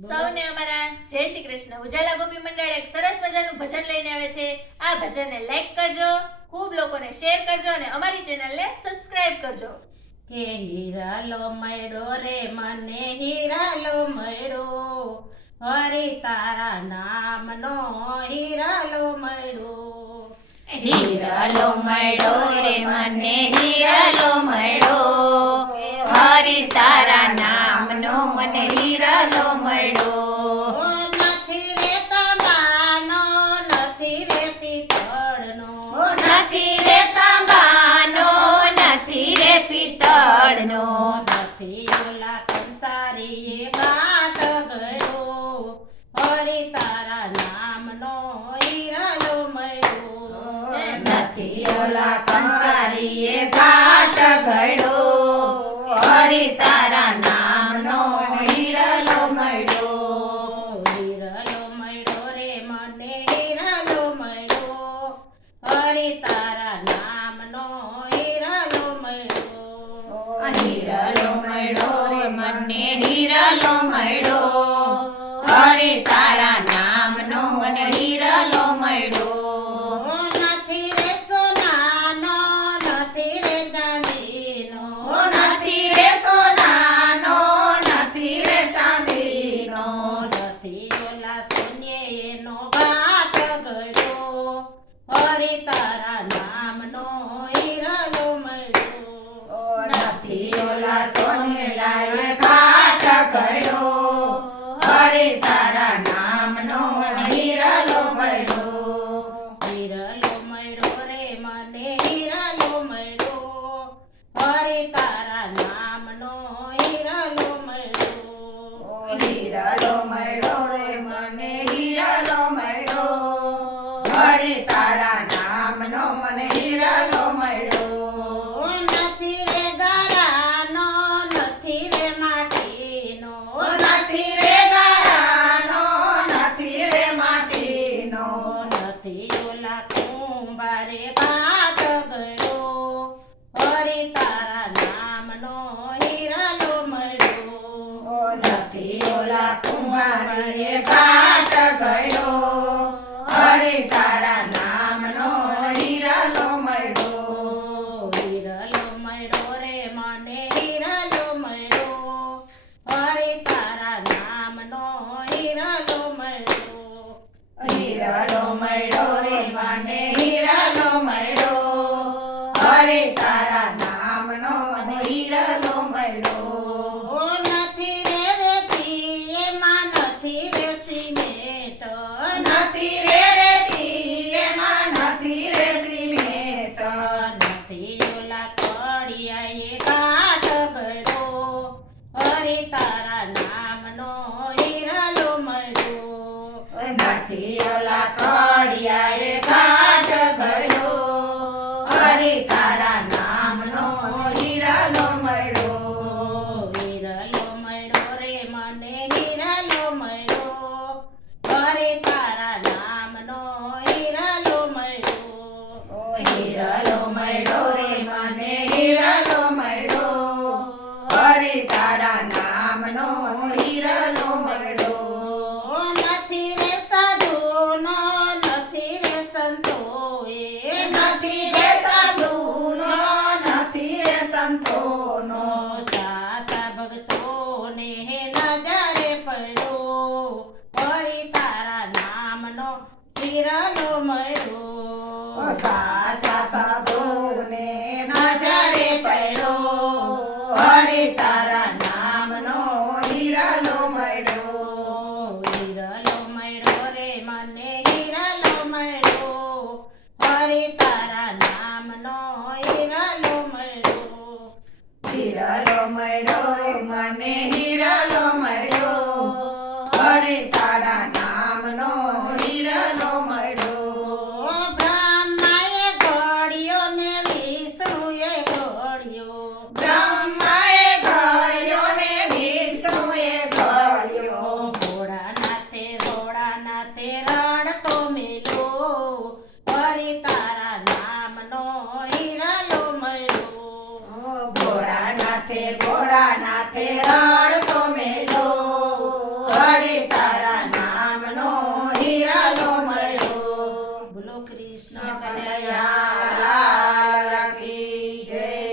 સૌને અમારા જય શ્રી કૃષ્ણ. ઉજાલા ગોપી મંડળ એક સરસ મજાનું ભજન લઈને આવે છે. આ ભજનને લાઈક કરજો ખૂબ લોકોને શેર કરજો અને અમારી ચેનલને સબસ્ક્રાઇબ કરજો. કે હીરાલો મળ્યો રે મને હીરાલો મળ્યો હરે તારા નામનો હીરાલો મળ્યો હીરાલો મળ્યો રે મને હીરાલો મળ્યો હરી તારા નામનો મને હીરાલો મળ્યો ઓ નથી રે તાંબાનો નથી રે પિત્તળનો નથી રે તાંબાનો નથી રે પિત્તળનો નથી ઓલા કંસારીએ ઘાટ ગયો હરે તારા નામનો હીરાલો મળ્યો નથી ઓલા કંસારીએ ઘાટ ઘડ્યો હરી તારા નામનો હીરાલો મળ્યો. હીરાલો મળ્યો રે મને હીરાલો મળ્યો હરી તારા નામનો હરે તારા નામનો હીરાલો મળ્યો. નથી ઓલા સોનેલાએ ઘાટ ઘડ્યો. હરી તારા નામનો મને મળ્યો. હીરાલો મળ્યો રે મને હીરાલો મળ્યો. હરે તારા નામનો હીરાલો મળ્યો. હીરાલો મળ્યો રે મને હીરાલો મળ્યો. તારા નામનો મને મળ્યો નથી રે ગારાનો નથી રે માટીનો નથી રે ગારાનો નથી રે માટીનો. નથી ઓલા કુંભારે પાટ ગયો હરે તારા નામનો મળ્યો નથી ઓલા ઘાટ ગયો હરી તારા નામનો હીરાલો મળ્યો હીરાલો મળ્યો રે મને હીરાલો મળ્યો હરે તારા નામનો હીરાલો મળ્યો હીરાલો મળ્યો રે મને હીરાલો મળ્યો હરી તારા નામનો મને હીરાલો મળ્યો ઓ નથી રે રેતી નથી રે સિમેન્ટ નથી રે રેતી એમાં નથી રે સિમેન્ટ નથી તારા નામનો મળ્યો નથી ઓલા કડિયાએ ઘાટ ગયો હરી તારા નામનો નો હીરાનો મળ્યો. સાસા સાધુને નજરે પડ્યો. હરે તારા નામનો હીરાનો મળ્યો. હીરાનો મળ્યો રે મને હીરાનો મળ્યો. હરે તારા નામનો હીરાનો મળ્યો. હીરાનો મળ્યો રે મને હીરાનો મળ્યો. હરે તારા નામનો